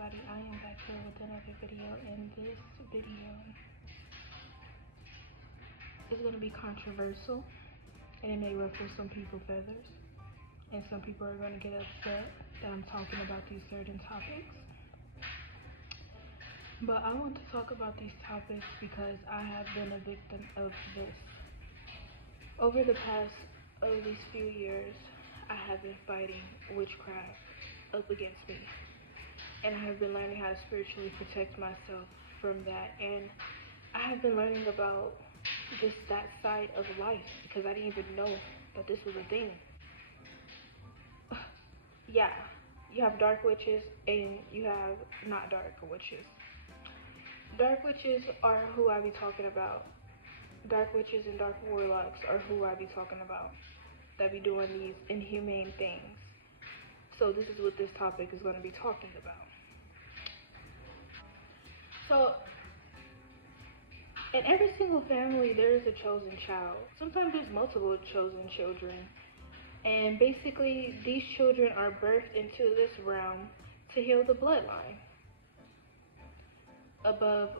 everybody, I am back here with another video, and this video is going to be controversial, and it may ruffle some people's feathers, and some people are going to get upset that I'm talking about these certain topics. But I want to talk about these topics because I have been a victim of this. Over the past, these few years, I have been fighting witchcraft up against me. And I have been learning how to spiritually protect myself from that. And I have been learning about just that side of life because I didn't even know that this was a thing. Yeah, you have dark witches and you have not dark witches. Dark witches are who I be talking about. Dark witches and dark warlocks are who I be talking about that be doing these inhumane things. So this is what this topic is going to be talking about. So, in every single family, there is a chosen child. Sometimes there's multiple chosen children. And basically, these children are birthed into this realm to heal the bloodline above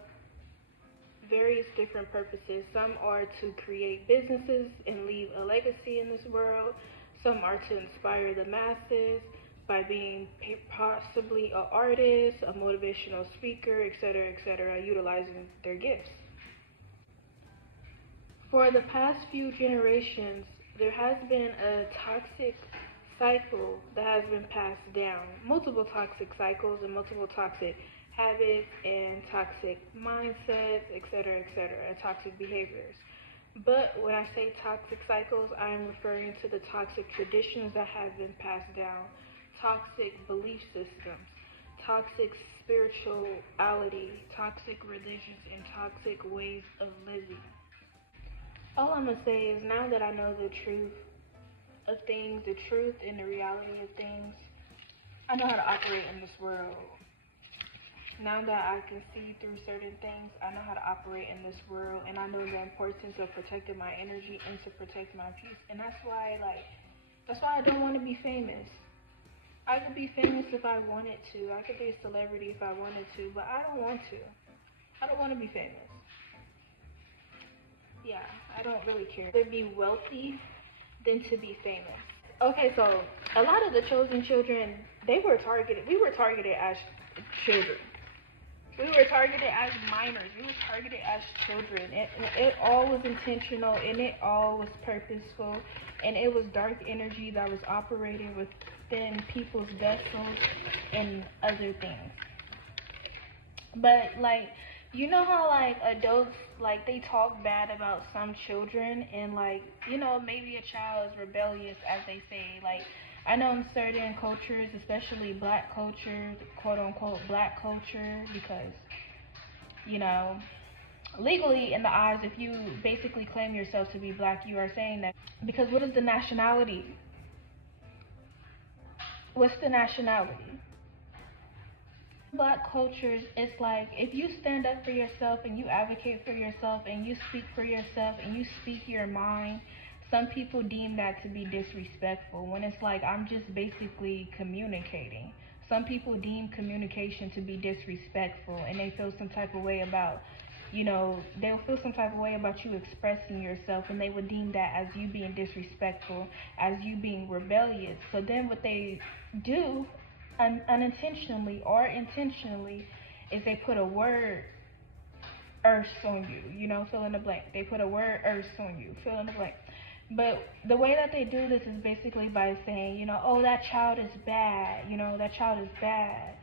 various different purposes. Some are to create businesses and leave a legacy in this world. Some are to inspire the masses by being possibly an artist, a motivational speaker, etc., utilizing their gifts. For the past few generations, there has been a toxic cycle that has been passed down. Multiple toxic cycles and multiple toxic habits and toxic mindsets, etc., toxic behaviors. But when I say toxic cycles, I am referring to the toxic traditions that have been passed down, toxic belief systems, toxic spirituality, toxic religions, and toxic ways of living. All I'm going to say is now that I know the truth of things, the truth and the reality of things, I know how to operate in this world. Now that I can see through certain things, I know how to operate in this world, and I know the importance of protecting my energy and to protect my peace. And that's why I don't want to be famous. I could be famous if I wanted to. I could be a celebrity if I wanted to, but I don't want to. I don't want to be famous. Yeah, I don't really care. To be wealthy than to be famous. Okay, so a lot of the chosen children, we were targeted as children. We were targeted as minors. We were targeted as children. It all was intentional, and it all was purposeful, and it was dark energy that was operating within people's vessels and other things. But you know how adults they talk bad about some children, and maybe a child is rebellious, as they say. I know in certain cultures, especially black culture, quote unquote black culture, because legally in the eyes, if you basically claim yourself to be black, you are saying that. Because what is the nationality? What's the nationality? Black cultures, it's if you stand up for yourself and you advocate for yourself and you speak for yourself and you speak your mind, some people deem that to be disrespectful, when it's I'm just basically communicating. Some people deem communication to be disrespectful, and they feel some type of way about they'll feel some type of way about you expressing yourself, and they would deem that as you being disrespectful, as you being rebellious. So then what they do unintentionally or intentionally is they put a word earth on you, fill in the blank. They put a word earth on you, fill in the blank. But the way that they do this is basically by saying, oh, that child is bad, that child is bad.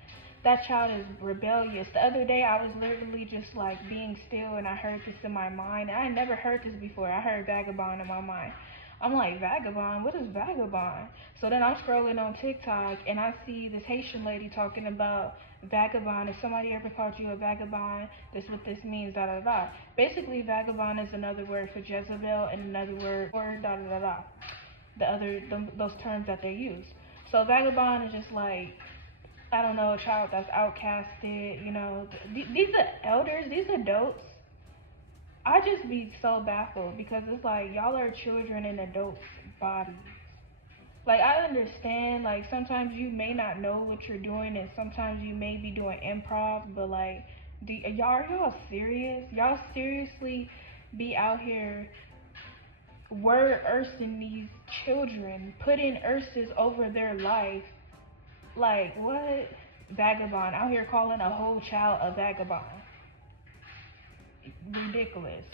That child is rebellious. The other day I was literally just being still, and I heard this in my mind. I never heard this before. I heard vagabond in my mind. I'm like, vagabond? What is vagabond? So then I'm scrolling on TikTok, and I see this Haitian lady talking about vagabond. If somebody ever called you a vagabond, this is what this means, da da da. Basically, vagabond is another word for Jezebel, and another word for da da da da. Those terms that they use. So vagabond is just I don't know, a child that's outcasted. These are elders, these adults. I just be so baffled because it's y'all are children in adults' bodies. Like, I understand, like, sometimes you may not know what you're doing, and sometimes you may be doing improv, but, like, are y'all serious? Y'all seriously be out here word earthing these children, putting earths over their life? Like, what? Vagabond. Out here calling a whole child a vagabond. Ridiculous.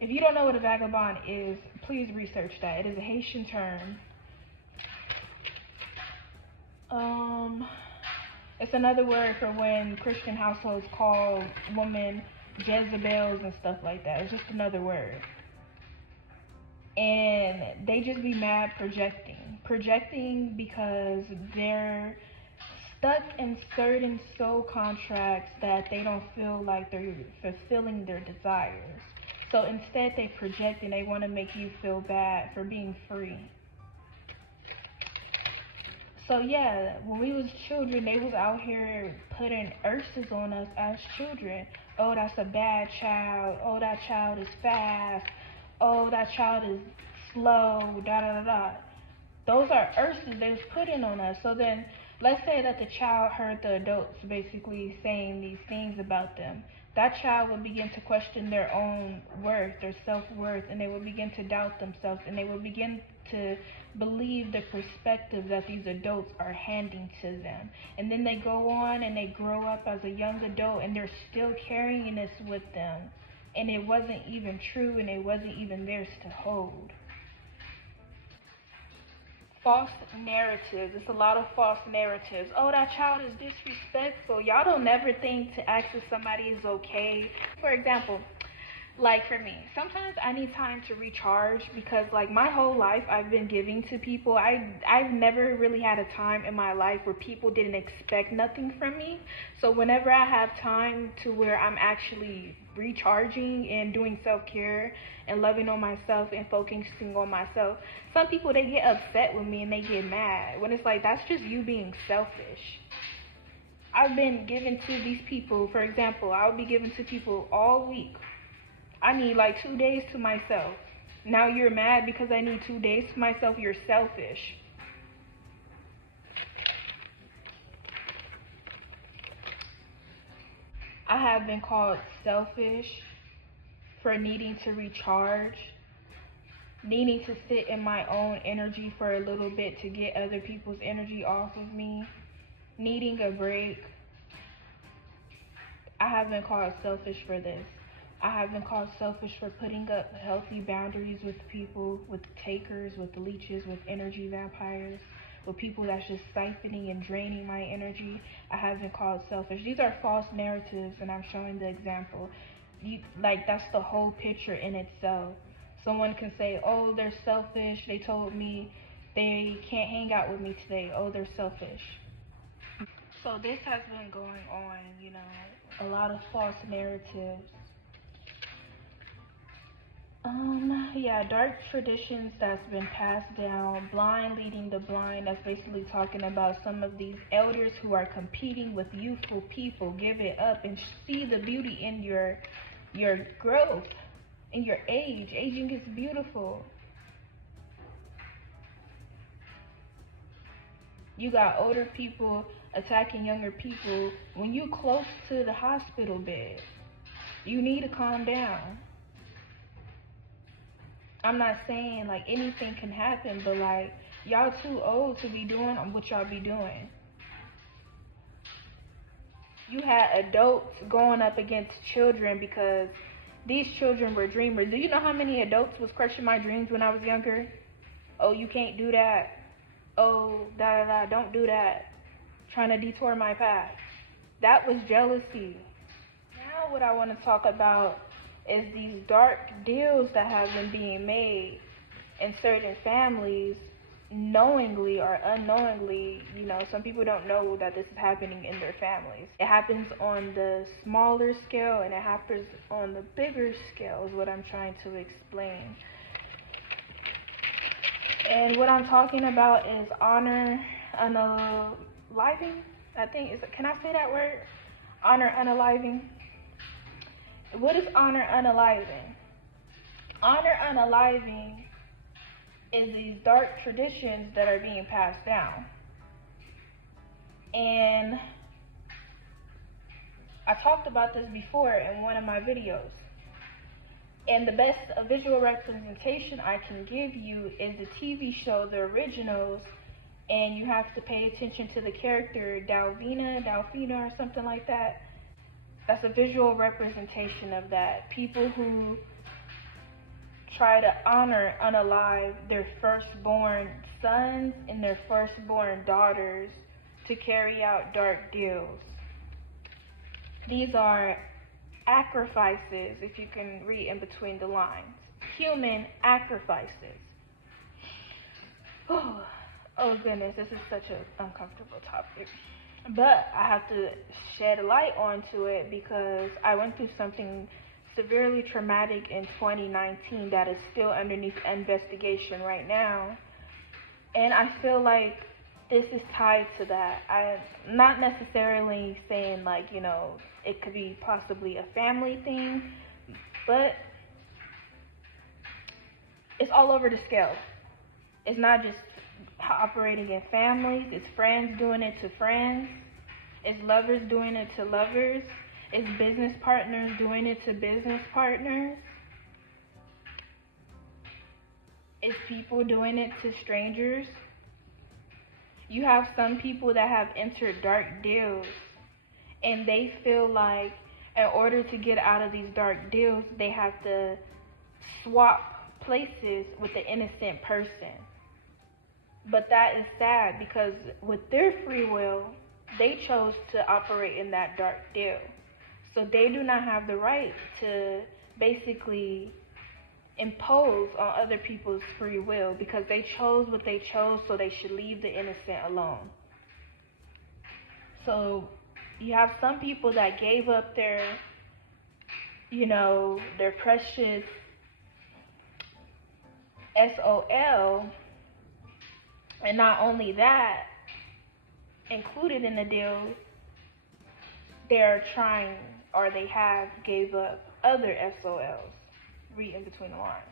If you don't know what a vagabond is, please research that. It is a Haitian term. It's another word for when Christian households call women Jezebels and stuff like that. It's just another word. And they just be mad projecting because they're stuck in certain soul contracts that they don't feel like they're fulfilling their desires. So instead they project and they want to make you feel bad for being free. So yeah, when we was children, they was out here putting curses on us as children. Oh, that's a bad child. Oh, that child is fast. Oh, that child is slow. Da da da da. Those are curses they was putting on us. So then, let's say that the child heard the adults basically saying these things about them. That child would begin to question their own worth, their self-worth, and they would begin to doubt themselves, and they would begin to believe the perspective that these adults are handing to them. And then they go on and they grow up as a young adult, and they're still carrying this with them. And it wasn't even true, and it wasn't even theirs to hold. False narratives. It's a lot of false narratives. Oh, that child is disrespectful. Y'all don't never think to ask if somebody is okay. For example, like for me, sometimes I need time to recharge because like my whole life I've been giving to people. I've never really had a time in my life where people didn't expect nothing from me. So whenever I have time to where I'm actually recharging and doing self-care and loving on myself and focusing on myself, some people they get upset with me and they get mad when it's like that's just you being selfish. I've been giving to these people. For example, I'll be giving to people all week. I need like 2 days to myself. Now you're mad because I need 2 days to myself. You're selfish. I have been called selfish for needing to recharge, needing to sit in my own energy for a little bit to get other people's energy off of me, needing a break. I have been called selfish for this. I have been called selfish for putting up healthy boundaries with people, with takers, with leeches, with energy vampires, with people that's just siphoning and draining my energy. I have been called selfish. These are false narratives, and I'm showing the example. Like, that's the whole picture in itself. Someone can say, oh, they're selfish. They told me they can't hang out with me today. Oh, they're selfish. So this has been going on, a lot of false narratives. Yeah, dark traditions that's been passed down, blind leading the blind. That's basically talking about some of these elders who are competing with youthful people. Give it up and see the beauty in your growth, in your age. Aging is beautiful. You got older people attacking younger people when you close to the hospital bed. You need to calm down. I'm not saying like anything can happen, but like y'all too old to be doing what y'all be doing. You had adults going up against children because these children were dreamers. Do you know how many adults was crushing my dreams when I was younger? Oh, you can't do that. Oh, da da da, don't do that. Trying to detour my path. That was jealousy. Now what I want to talk about is these dark deals that have been being made in certain families, knowingly or unknowingly. Some people don't know that this is happening in their families. It happens on the smaller scale and it happens on the bigger scale is what I'm trying to explain. And what I'm talking about is honor unaliving. Can I say that word? Honor unaliving. What is honor unaliving? Honor unaliving is these dark traditions that are being passed down. And I talked about this before in one of my videos. And the best visual representation I can give you is the TV show, The Originals, and you have to pay attention to the character Delfina, or something like that. That's a visual representation of that. People who try to honor unalive their firstborn sons and their firstborn daughters to carry out dark deals. These are sacrifices, if you can read in between the lines. Human sacrifices. Oh goodness, this is such an uncomfortable topic. But I have to shed a light onto it because I went through something severely traumatic in 2019 that is still underneath investigation right now. And I feel like this is tied to that. I'm not necessarily saying like, it could be possibly a family thing, but it's all over the scale. It's not just operating in families, it's friends doing it to friends, it's lovers doing it to lovers, it's business partners doing it to business partners, it's people doing it to strangers. You have some people that have entered dark deals and they feel like in order to get out of these dark deals, they have to swap places with the innocent person. But that is sad because with their free will, they chose to operate in that dark deal. So they do not have the right to basically impose on other people's free will because they chose what they chose, so they should leave the innocent alone. So you have some people that gave up their precious SOL, and not only that, included in the deal, they're trying, or they have gave up other SOLs. Read in between the lines.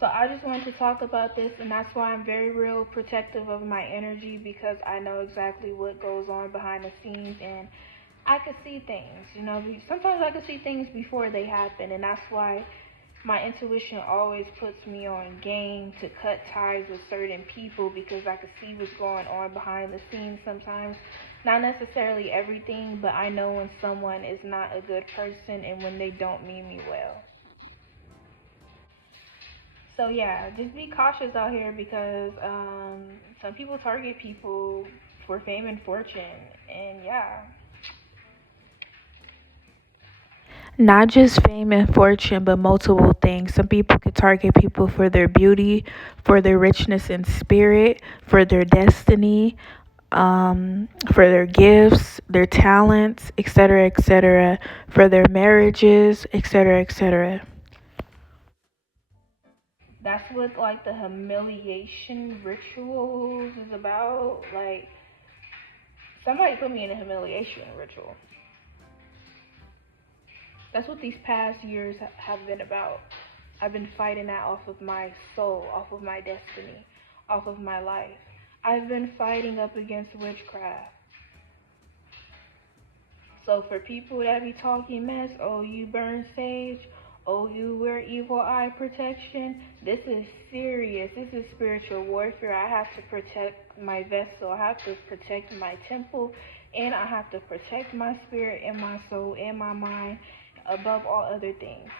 So I just wanted to talk about this, and that's why I'm very real protective of my energy, because I know exactly what goes on behind the scenes, and I could see things, sometimes I could see things before they happen, and that's why my intuition always puts me on game to cut ties with certain people, because I can see what's going on behind the scenes sometimes. Not necessarily everything, but I know when someone is not a good person and when they don't mean me well. So yeah, just be cautious out here because some people target people for fame and fortune, and yeah. Not just fame and fortune, but multiple things. Some people could target people for their beauty, for their richness in spirit, for their destiny, for their gifts, their talents, etc., for their marriages, etc. That's what like the humiliation rituals is about. Like, somebody put me in a humiliation ritual. That's what these past years have been about. I've been fighting that off of my soul, off of my destiny, off of my life. I've been fighting up against witchcraft. So for people that be talking mess, oh, you burn sage, oh, you wear evil eye protection, this is serious. This is spiritual warfare. I have to protect my vessel. I have to protect my temple, and I have to protect my spirit and my soul and my mind above all other things.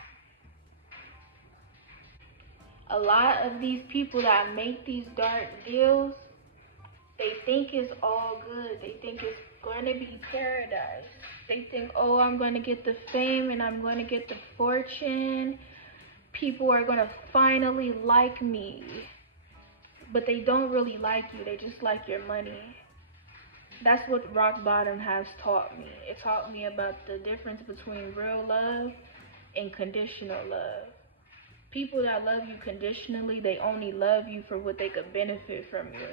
A lot of these people that make these dark deals, they think it's all good. They think it's going to be paradise. They think, oh, I'm going to get the fame and I'm going to get the fortune. People are going to finally like me. But they don't really like you. They just like your money. That's what rock bottom has taught me. It taught me about the difference between real love and conditional love. People that love you conditionally, they only love you for what they could benefit from you.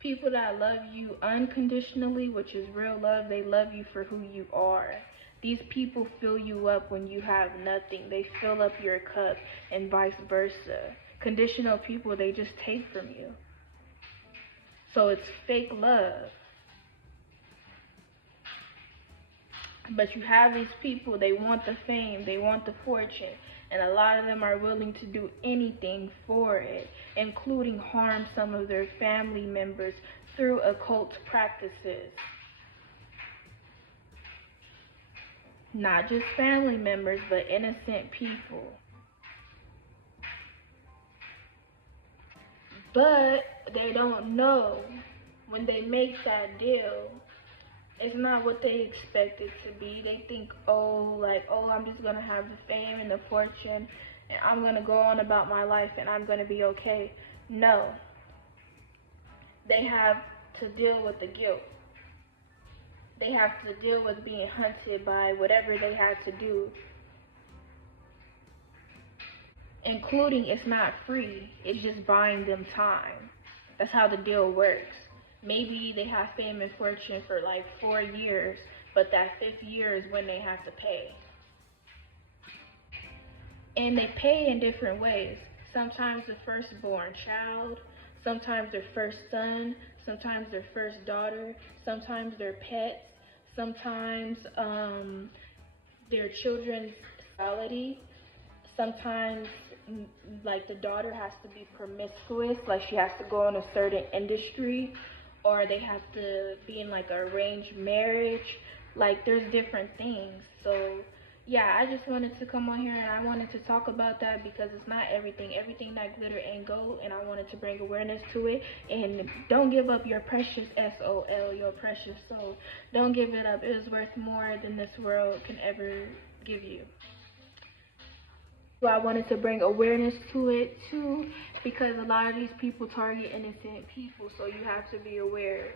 People that love you unconditionally, which is real love, they love you for who you are. These people fill you up when you have nothing. They fill up your cup and vice versa. Conditional people, they just take from you. So it's fake love. But you have these people, they want the fame, they want the fortune, and a lot of them are willing to do anything for it, including harm some of their family members through occult practices. Not just family members, but innocent people. But they don't know when they make that deal, it's not what they expect it to be. They think, oh, I'm just going to have the fame and the fortune, and I'm going to go on about my life, and I'm going to be okay. No. They have to deal with the guilt. They have to deal with being hunted by whatever they had to do. Including, it's not free. It's just buying them time. That's how the deal works. Maybe they have fame and fortune for like 4 years, but that 5th year is when they have to pay. And they pay in different ways. Sometimes the firstborn child, sometimes their first son, sometimes their first daughter, sometimes their pets, sometimes their children's sexuality. Sometimes like the daughter has to be promiscuous, like she has to go in a certain industry, or they have to be in like an arranged marriage. Like there's different things. So yeah, I just wanted to come on here and I wanted to talk about that because it's not everything. Everything that glitter ain't gold, and I wanted to bring awareness to it. And don't give up your precious SOL, your precious soul. Don't give it up. It is worth more than this world can ever give you. So I wanted to bring awareness to it too, because a lot of these people target innocent people, so you have to be aware.